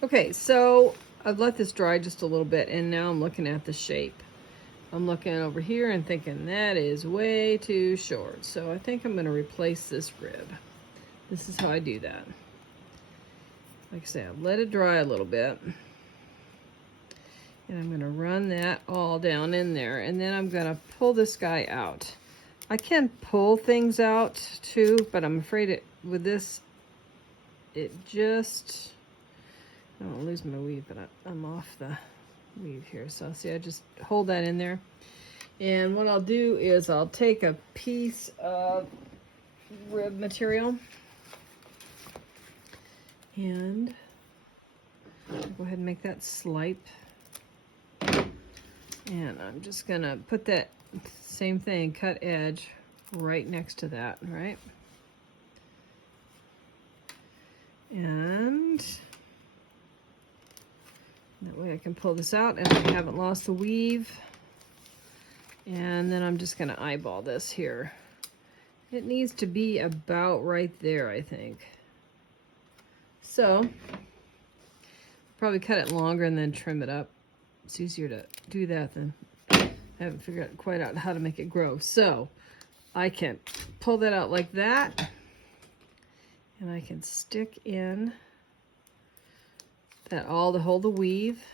Okay, so I've let this dry just a little bit, and now I'm looking at the shape. I'm looking over here and thinking that is way too short. So I think I'm going to replace this rib. This is how I do that. Like I said, I've let it dry a little bit. And I'm going to run that all down in there. And then I'm going to pull this guy out. I can pull things out too, but I'm afraid with this, it just, I don't lose my weave, but I'm off the weave here. So see, I just hold that in there. And what I'll do is I'll take a piece of rib material and go ahead and make that slipe. And I'm just gonna put that same thing, cut edge, right next to that, right? And that way I can pull this out and I haven't lost the weave. And then I'm just gonna eyeball this here. It needs to be about right there, I think. So, probably cut it longer and then trim it up. It's easier to do that than, I haven't figured quite out how to make it grow. So, I can pull that out like that. And I can stick in that all to hold the weave.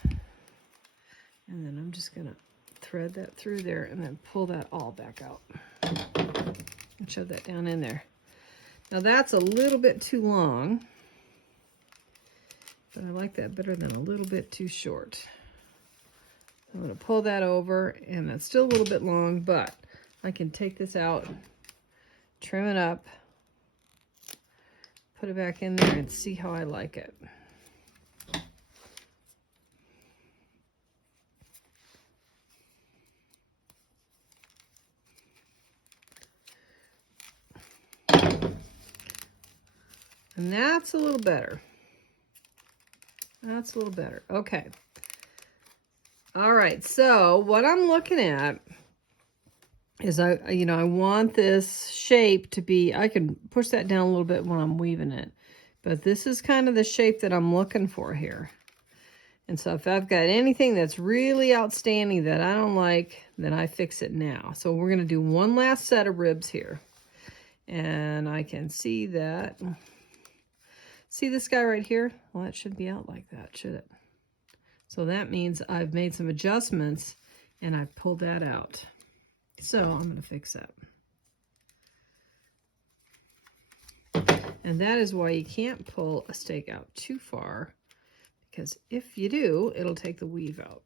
And then I'm just gonna thread that through there and then pull that all back out. And shove that down in there. Now that's a little bit too long, but I like that better than a little bit too short. I'm gonna pull that over, and that's still a little bit long, but I can take this out, trim it up, put it back in there and see how I like it. And that's a little better. That's a little better. Okay. All right. So what I'm looking at is I want this shape to be, I can push that down a little bit when I'm weaving it, but this is kind of the shape that I'm looking for here. And so if I've got anything that's really outstanding that I don't like, then I fix it now. So we're going to do one last set of ribs here. And I can see that. See this guy right here? Well, it should be out like that, should it? So that means I've made some adjustments and I've pulled that out. So I'm going to fix that. And that is why you can't pull a stake out too far, because if you do, it'll take the weave out.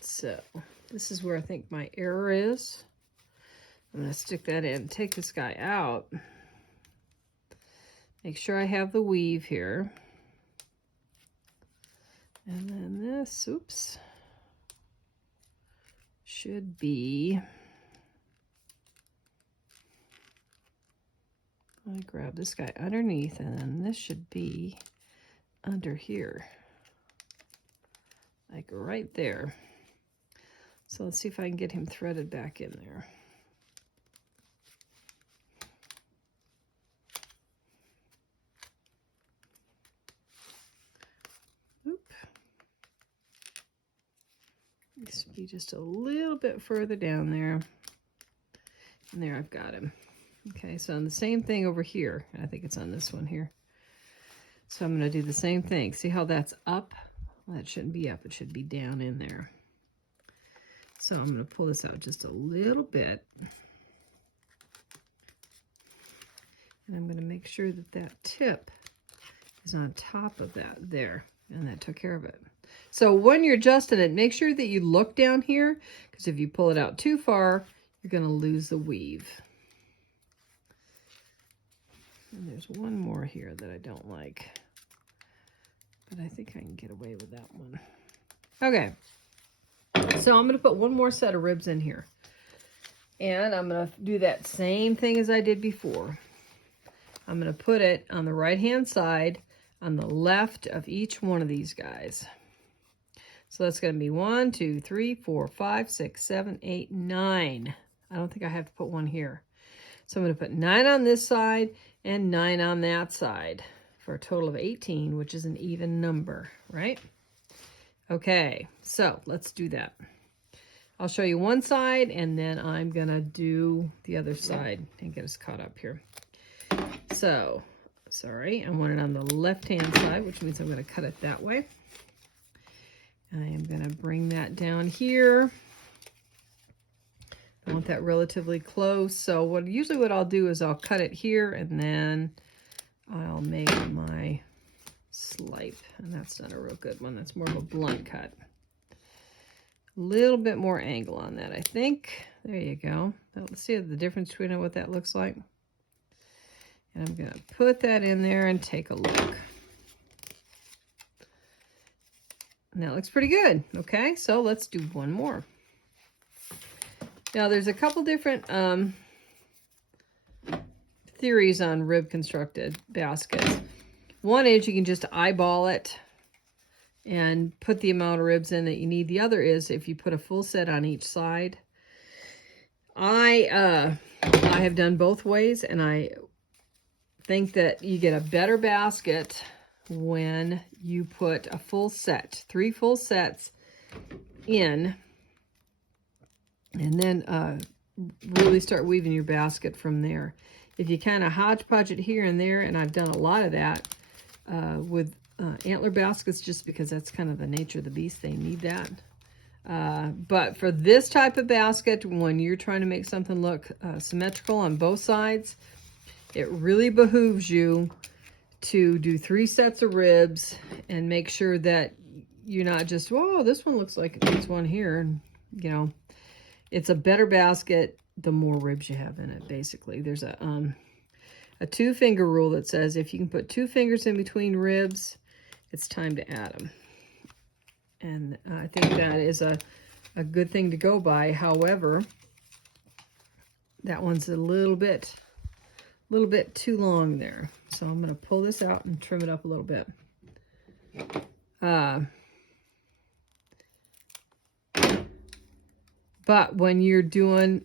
So this is where I think my error is. I'm going to stick that in, take this guy out. Make sure I have the weave here. And then this, oops, should be, I grab this guy underneath, and then this should be under here, like right there. So let's see if I can get him threaded back in there. This should be just a little bit further down there. And there, I've got him. Okay, so on the same thing over here. I think it's on this one here. So I'm going to do the same thing. See how that's up? Well, that shouldn't be up. It should be down in there. So I'm going to pull this out just a little bit. And I'm going to make sure that that tip is on top of that there. And that took care of it. So when you're adjusting it, make sure that you look down here, because if you pull it out too far, you're going to lose the weave. And there's one more here that I don't like, but I think I can get away with that one. Okay, so I'm going to put one more set of ribs in here. And I'm going to do that same thing as I did before. I'm going to put it on the right-hand side on the left of each one of these guys. So that's going to be 1, 2, 3, 4, 5, 6, 7, 8, 9. I don't think I have to put one here. So I'm going to put 9 on this side and 9 on that side for a total of 18, which is an even number, right? Okay, so let's do that. I'll show you one side and then I'm going to do the other side and get us caught up here. So, sorry, I want it on the left-hand side, which means I'm going to cut it that way. I am going to bring that down here. I want that relatively close. So what I'll do is I'll cut it here and then I'll make my slipe. And that's not a real good one. That's more of a blunt cut. A little bit more angle on that, I think. There you go. Now, let's see the difference between what that looks like. And I'm going to put that in there and take a look. And that looks pretty good. Okay, so let's do one more. Now, there's a couple different theories on rib constructed baskets. One is you can just eyeball it and put the amount of ribs in that you need. The other is if you put a full set on each side. I have done both ways, and I think that you get a better basket when you put a full set, 3 full sets in, and then really start weaving your basket from there. If you kind of hodgepodge it here and there, and I've done a lot of that with antler baskets, just because that's kind of the nature of the beast, they need that. But for this type of basket, when you're trying to make something look symmetrical on both sides, it really behooves you to do 3 sets of ribs and make sure that you're not just, whoa, this one looks like this one here. You know, it's a better basket the more ribs you have in it, basically. There's a 2-finger rule that says if you can put 2 fingers in between ribs, it's time to add them. And I think that is a good thing to go by. However, that one's a little bit too long there. So I'm going to pull this out and trim it up a little bit. But when you're doing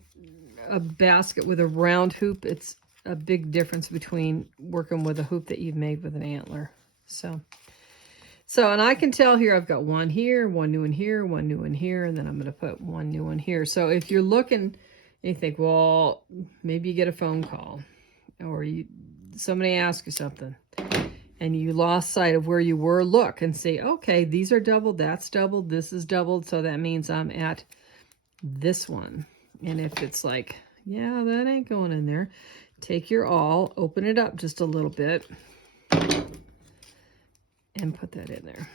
a basket with a round hoop, it's a big difference between working with a hoop that you've made with an antler. So, and I can tell here I've got one here, one new one here, one new one here, and then I'm going to put one new one here. So if you're looking and you think, well, maybe you get a phone call or somebody asks you something and you lost sight of where you were, look and say, okay, these are doubled, that's doubled, this is doubled, so that means I'm at this one. And if it's like, yeah, that ain't going in there, take your awl, open it up just a little bit, and put that in there.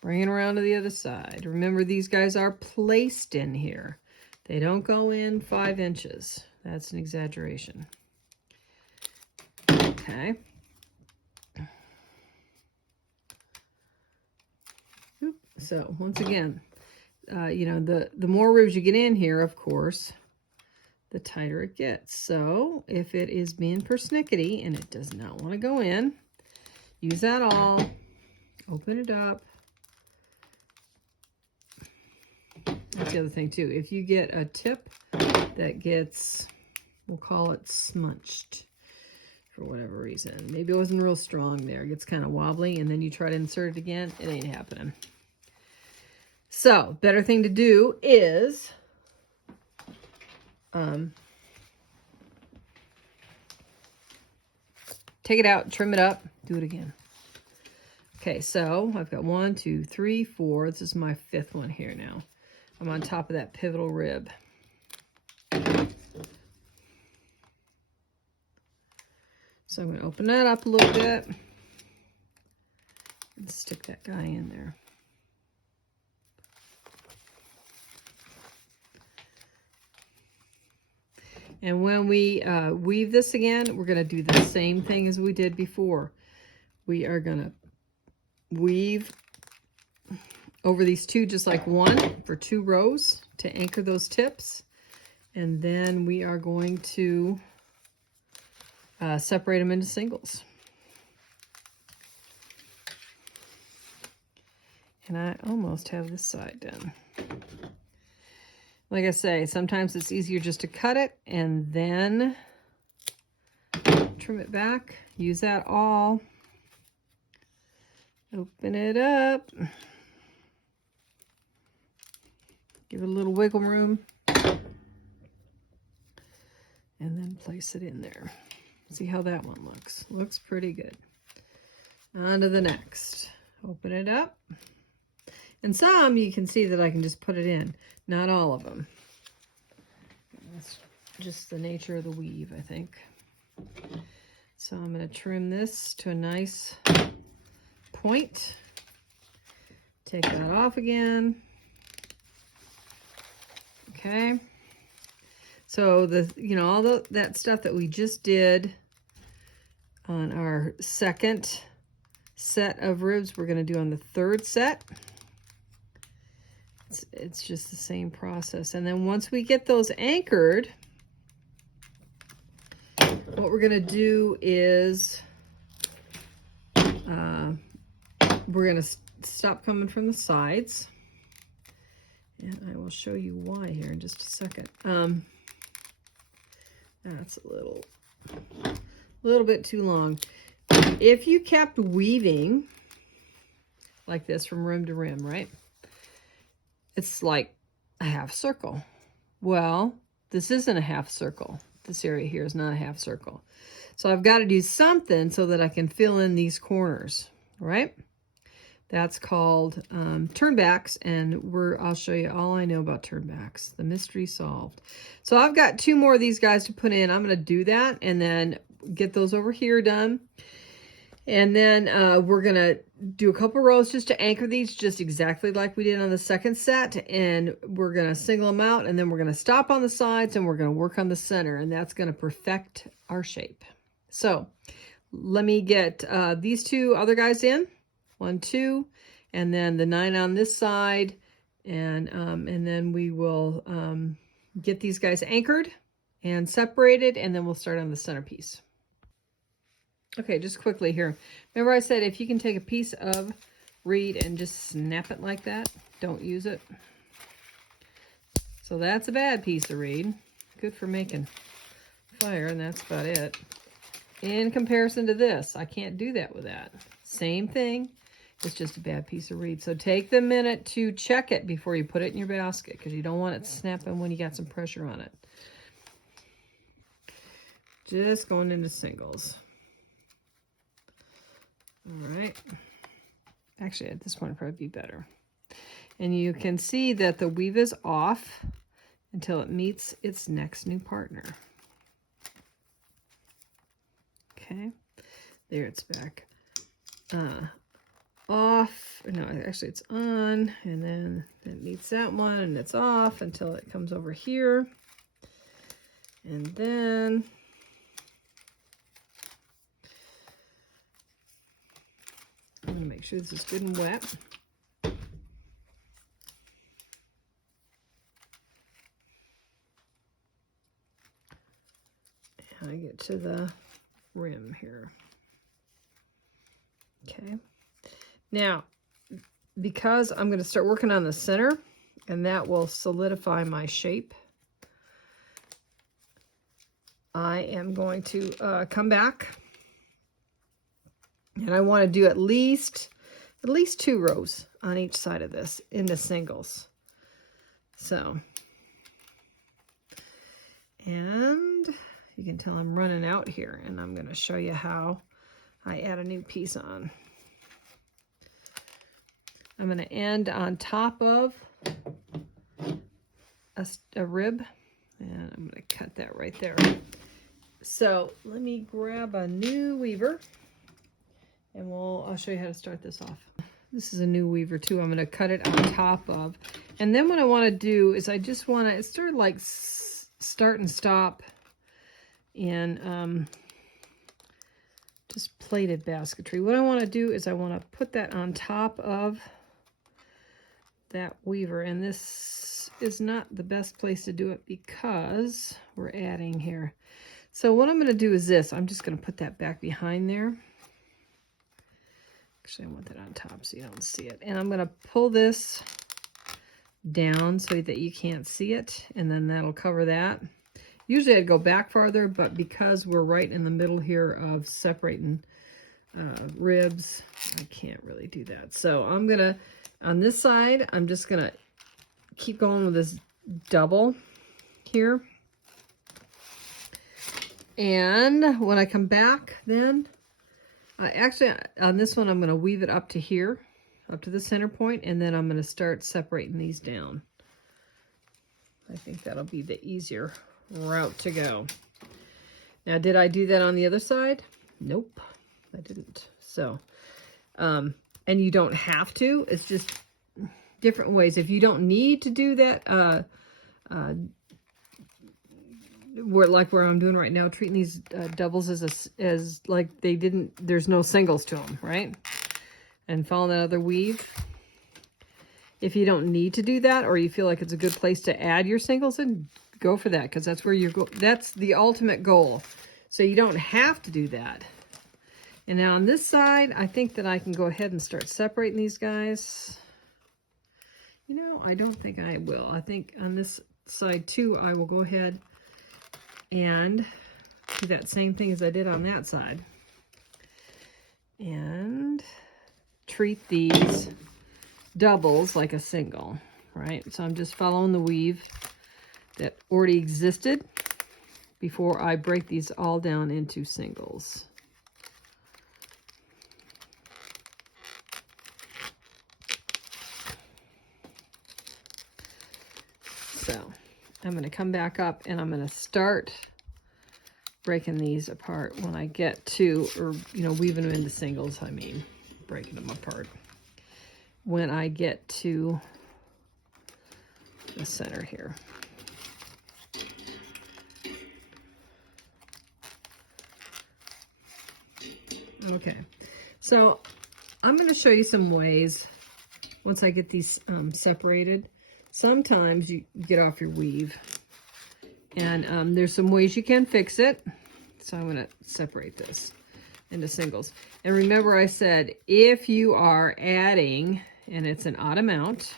Bring it around to the other side. Remember, these guys are placed in here. They don't go in 5 inches. That's an exaggeration. Okay. So once again, you know, the more ribs you get in here, of course, the tighter it gets. So if it is being persnickety and it does not want to go in, use that awl, open it up. That's the other thing too. If you get a tip that gets, we'll call it smunched for whatever reason, maybe it wasn't real strong there, it gets kind of wobbly, and then you try to insert it again, it ain't happening. So, better thing to do is take it out, trim it up, do it again. Okay, so I've got 1, 2, 3, 4. This is my 5th one here now. I'm on top of that pivotal rib. So I'm going to open that up a little bit and stick that guy in there. And when we weave this again, we're going to do the same thing as we did before. We are going to weave over these 2 just like one for 2 rows to anchor those tips. And then we are going to separate them into singles. And I almost have this side done. like I say, sometimes it's easier just to cut it and then trim it back. Use that awl. Open it up. Give it a little wiggle room. And then place it in there. See how that one looks. Looks pretty good. On to the next. Open it up. And some you can see that I can just put it in. Not all of them. That's just the nature of the weave, I think. So I'm going to trim this to a nice point. Take that off again. Okay. So all that stuff that we just did on our second set of ribs, we're going to do on the third set. It's just the same process. And then once we get those anchored, what we're going to do is we're going to stop coming from the sides. And I will show you why here in just a second. That's a little bit too long. If you kept weaving like this from rim to rim, right? It's like a half circle. Well, this isn't a half circle. This area here is not a half circle. So I've got to do something so that I can fill in these corners, right? That's called turnbacks, and I'll show you all I know about turnbacks. The mystery solved. So I've got 2 more of these guys to put in. I'm going to do that and then get those over here done. And then we're going to do a couple rows just to anchor these, just exactly like we did on the second set. And we're going to single them out, and then we're going to stop on the sides, and we're going to work on the center, and that's going to perfect our shape. So let me get these 2 other guys in. 1, 2, and then the 9 on this side, and then we will get these guys anchored and separated, and then we'll start on the centerpiece. Okay, just quickly here. Remember I said if you can take a piece of reed and just snap it like that, don't use it. So that's a bad piece of reed. Good for making fire, and that's about it. In comparison to this, I can't do that with that. Same thing. It's just a bad piece of reed. So take the minute to check it before you put it in your basket, because you don't want it snapping when you got some pressure on it. Just going into singles. All right. Actually, at this point, it'd probably be better. And you can see that the weave is off until it meets its next new partner. Okay. There, it's back. Off, no, actually it's on, and then it meets that one, and it's off until it comes over here. And then I'm going to make sure this is good and wet. And I get to the rim here. Okay. Now, because I'm going to start working on the center, and that will solidify my shape, I am going to come back, and I want to do at least 2 rows on each side of this in the singles. So, and you can tell I'm running out here, and I'm going to show you how I add a new piece on. I'm going to end on top of a rib, and I'm going to cut that right there. So let me grab a new weaver, and I'll show you how to start this off. This is a new weaver too. I'm going to cut it on top of, and then what I want to do is I just want to, it's sort of like start and stop in just plated basketry. What I want to do is I want to put that on top of that weaver, and this is not the best place to do it because we're adding here. So what I'm going to do is this. I'm just going to put that back behind there. Actually, I want that on top so you don't see it. And I'm going to pull this down so that you can't see it, and then that'll cover that. Usually I'd go back farther, but because we're right in the middle here of separating ribs, I can't really do that. So I'm gonna, on this side, I'm just gonna keep going with this double here. And when I come back then, actually on this one I'm gonna weave it up to here, up to the center point, and then I'm gonna start separating these down. I think that'll be the easier route to go. Now, did I do that on the other side? Nope, I didn't. So, and you don't have to. It's just different ways. If you don't need to do that, where I'm doing right now, treating these doubles as like there's no singles to them, right? And follow that other weave. If you don't need to do that, or you feel like it's a good place to add your singles in, go for that, because that's where that's the ultimate goal. So you don't have to do that. And now on this side, I think that I can go ahead and start separating these guys. You know, I don't think I will. I think on this side too, I will go ahead and do that same thing as I did on that side. And treat these doubles like a single, right? So I'm just following the weave that already existed before I break these all down into singles. So I'm going to come back up and I'm going to start breaking these apart when I get to, or, you know, weaving them into singles, I mean, breaking them apart when I get to the center here. Okay, so I'm going to show you some ways once I get these separated. Sometimes you get off your weave, and there's some ways you can fix it. So I'm going to separate this into singles. And remember I said if you are adding, and it's an odd amount,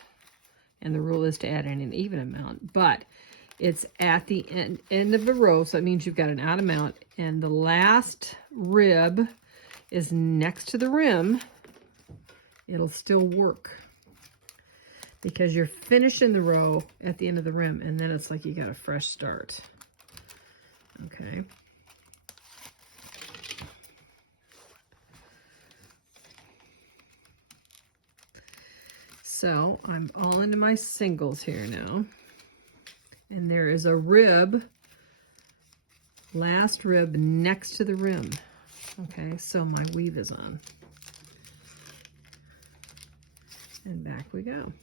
and the rule is to add in an even amount, but it's at the end of the row, so it means you've got an odd amount, and the last rib is next to the rim, it'll still work because you're finishing the row at the end of the rim, and then it's like you got a fresh start. Okay. So I'm all into my singles here now, and there is a rib, last rib next to the rim. Okay, so my weave is on. And back we go.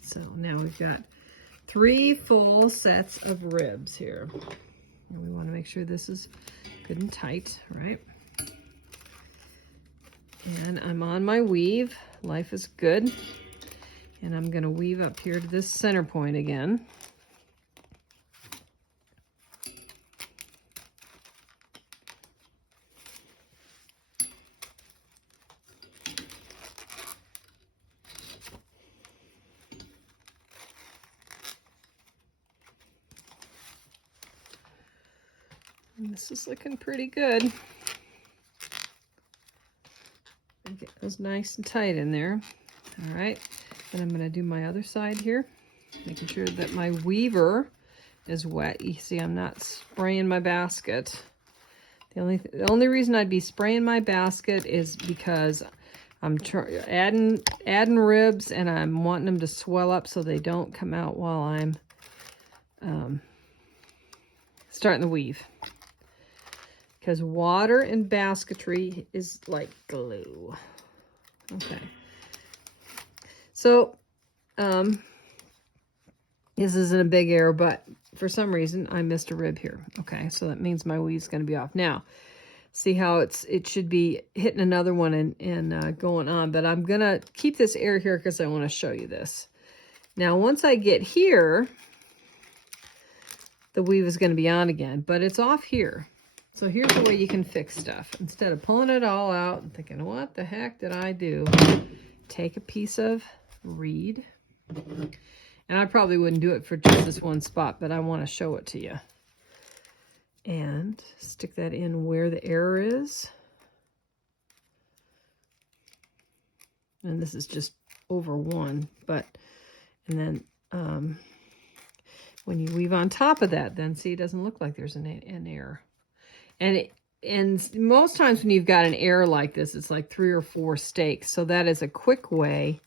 So now we've got 3 full sets of ribs here. And we want to make sure this is good and tight, right? And I'm on my weave. Life is good. And I'm going to weave up here to this center point again. And this is looking pretty good. Get those nice and tight in there. All right. Then I'm going to do my other side here, making sure that my weaver is wet. You see, I'm not spraying my basket. The only reason I'd be spraying my basket is because I'm adding ribs, and I'm wanting them to swell up so they don't come out while I'm starting the weave. Because water in basketry is like glue. Okay. So, this isn't a big error, but for some reason I missed a rib here. Okay, so that means my weave's going to be off. Now, see how it should be hitting another one and going on, but I'm going to keep this air here because I want to show you this. Now, once I get here, the weave is going to be on again, but it's off here. So here's the way you can fix stuff. Instead of pulling it all out and thinking, what the heck did I do? Take a piece of reed And I probably wouldn't do it for just this one spot, but I want to show it to you. And stick that in where the error is. And this is just over one, but, and then when you weave on top of that, then see, it doesn't look like there's an error. And most times when you've got an error like this, it's like 3 or 4 stakes. So that is a quick way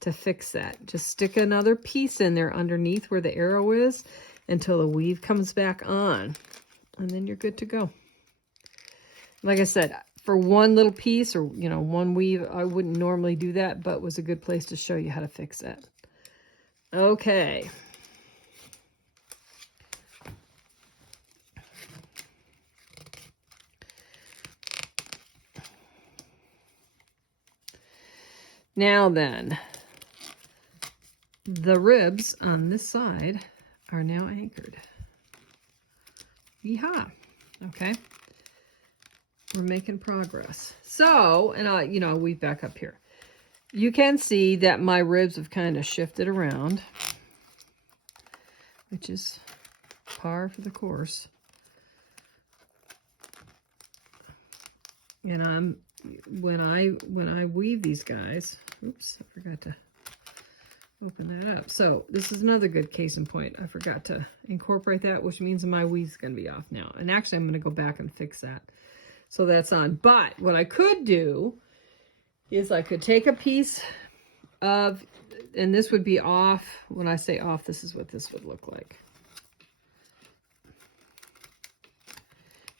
to fix that. Just stick another piece in there underneath where the arrow is until the weave comes back on. And then you're good to go. Like I said, for one little piece or, you know, one weave, I wouldn't normally do that, but it was a good place to show you how to fix that. Okay. Now then, the ribs on this side are now anchored. Yeehaw. Okay. We're making progress. So, and I'll weave back up here. You can see that my ribs have kind of shifted around, which is par for the course. And when I weave these guys, oops, I forgot to open that up. So this is another good case in point. I forgot to incorporate that, which means my weave's going to be off now. And actually, I'm going to go back and fix that. So that's on. But what I could do is I could take a piece of, and this would be off. When I say off, this is what this would look like.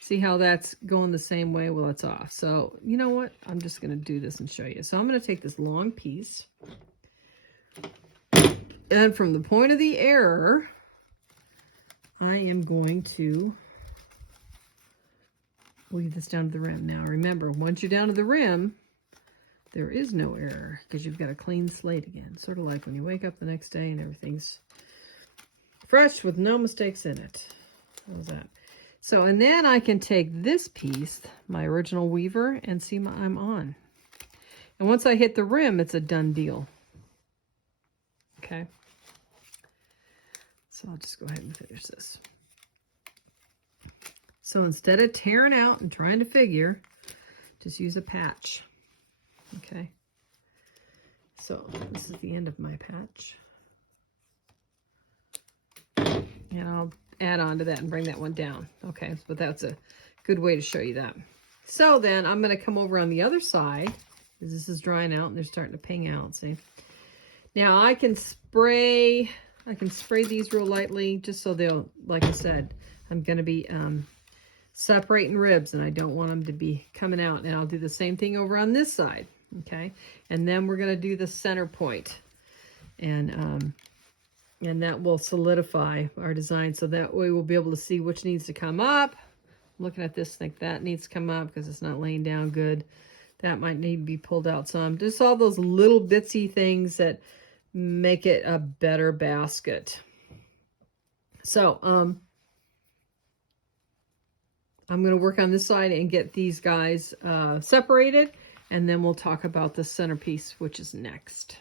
See how that's going the same way? Well, it's off. So you know what? I'm just going to do this and show you. So I'm going to take this long piece. And from the point of the error, I am going to weave this down to the rim. Now remember, once you're down to the rim, there is no error because you've got a clean slate again. Sort of like when you wake up the next day and everything's fresh with no mistakes in it. How's that? So, and then I can take this piece, my original weaver, and see I'm on. And once I hit the rim, it's a done deal. Okay. So I'll just go ahead and finish this. So instead of tearing out and trying to figure, just use a patch. Okay. So this is the end of my patch. And I'll add on to that and bring that one down. Okay, but that's a good way to show you that. So then I'm going to come over on the other side, because this is drying out and they're starting to ping out, see? Now I can spray these real lightly just so they'll, like I said, I'm going to be separating ribs and I don't want them to be coming out. And I'll do the same thing over on this side, okay? And then we're going to do the center point. And that will solidify our design, so that way we'll be able to see which needs to come up. Looking at this, think that needs to come up because it's not laying down good. That might need to be pulled out some. Just all those little bitsy things that make it a better basket. So, I'm going to work on this side and get these guys separated, and then we'll talk about the centerpiece, which is next.